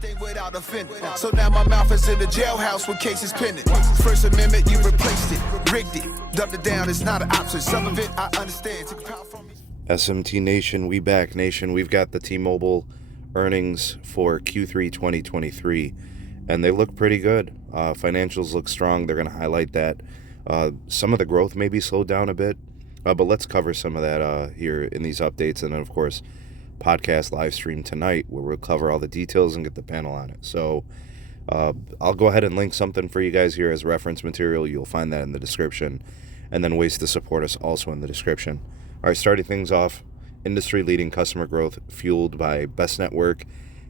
everything without offending. So now my mouth is in the jailhouse with cases pending. First Amendment, you replaced it, rigged it, dumbed it down. It's not an option. Some of it I understand. Took power from me. SMT Nation, we back, Nation. We've got the T-Mobile earnings for Q3 2023, and they look pretty good. Financials look strong. They're going to highlight that. Some of the growth may be slowed down a bit, but let's cover some of that here in these updates. And then, of course, podcast live stream tonight where we'll cover all the details and get the panel on it. So I'll go ahead and link something for you guys here as reference material. You'll find that in the description. And then ways to support us also in the description. All right, starting things off, industry-leading customer growth fueled by best network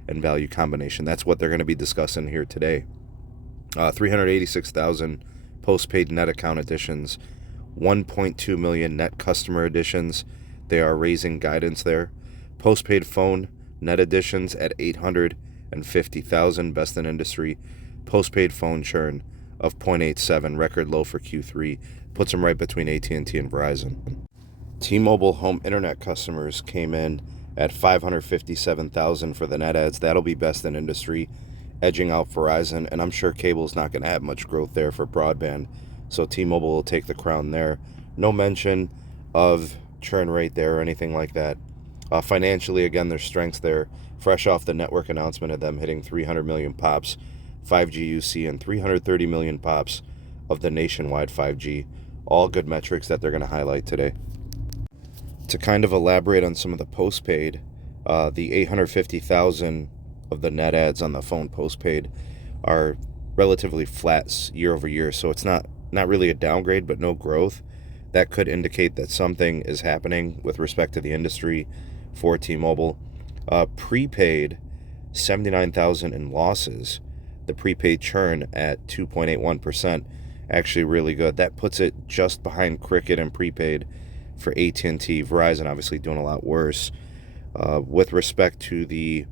and value combination. That's what they're going to be discussing here today. 386,000 postpaid net account additions, 1.2 million net customer additions. They are raising guidance there. Postpaid phone net additions at 850,000, best in industry. Postpaid phone churn of 0.87, record low for Q3, puts them right between AT&T and Verizon. T-Mobile home internet customers came in at 557,000 for the net adds. That'll be best in industry, edging out Verizon, and I'm sure cable's not going to have much growth there for broadband, so T-Mobile will take the crown there. No mention of churn rate there or anything like that. Financially, again, there's strengths there, fresh off the network announcement of them hitting 300 million pops 5G UC and 330 million pops of the nationwide 5G. All good metrics that they're going to highlight today. To kind of elaborate on some of the postpaid, the 850,000 of the net adds on the phone postpaid are relatively flat year over year, so it's not really a downgrade, but no growth. That could indicate that something is happening with respect to the industry for T-Mobile. Prepaid, 79,000 in losses. The prepaid churn at 2.81%, actually really good. That puts it just behind Cricket and prepaid for AT&T. Verizon obviously doing a lot worse. With respect to the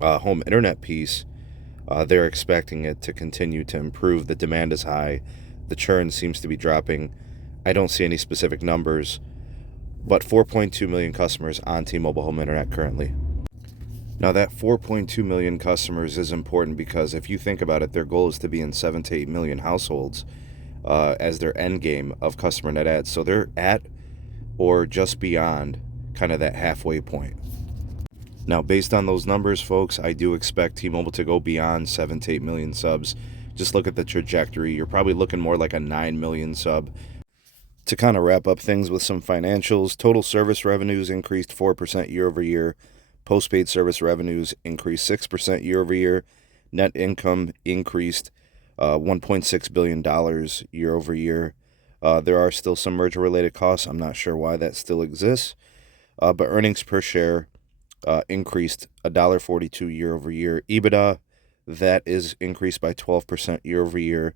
home internet piece, they're expecting it to continue to improve. The demand is high. The churn seems to be dropping. I don't see any specific numbers, but 4.2 million customers on T-Mobile home internet currently. Now that 4.2 million customers is important because if you think about it, their goal is to be in 7 to 8 million households as their end game of customer net adds. So they're at or just beyond kind of that halfway point. Now, based on those numbers, folks, I do expect T-Mobile to go beyond 7 to 8 million subs. Just look at the trajectory. You're probably looking more like a 9 million sub. To kind of wrap up things with some financials, total service revenues increased 4% year over year. Postpaid service revenues increased 6% year over year. Net income increased $1.6 billion year over year. There are still some merger-related costs. I'm not sure why that still exists. But earnings per share increased $1.42 year over year. EBITDA, that is increased by 12% year over year.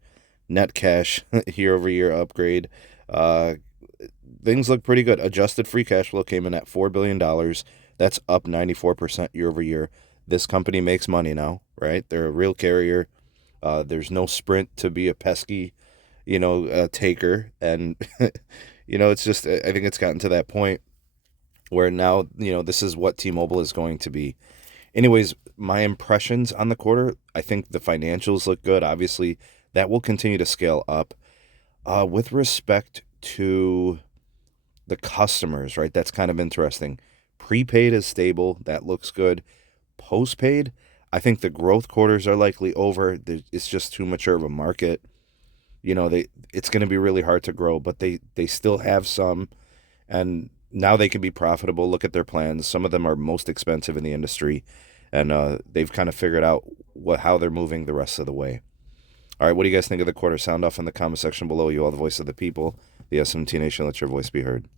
Net cash year over year upgrade. Things look pretty good. Adjusted free cash flow came in at $4 billion. That's up 94% year over year. This company makes money now, right? They're a real carrier. There's no Sprint to be a pesky, taker. And, it's just, I think it's gotten to that point where now, this is what T-Mobile is going to be. Anyways, my impressions on the quarter, I think the financials look good. Obviously, that will continue to scale up. With respect to the customers, right, that's kind of interesting. Prepaid is stable. That looks good. Postpaid, I think the growth quarters are likely over. It's just too mature of a market. It's going to be really hard to grow, but they still have some, and now they can be profitable. Look at their plans. Some of them are most expensive in the industry, and they've kind of figured out how they're moving the rest of the way. All right, what do you guys think of the quarter? Sound off in the comment section below. You are the voice of the people. The SMT Nation, let your voice be heard.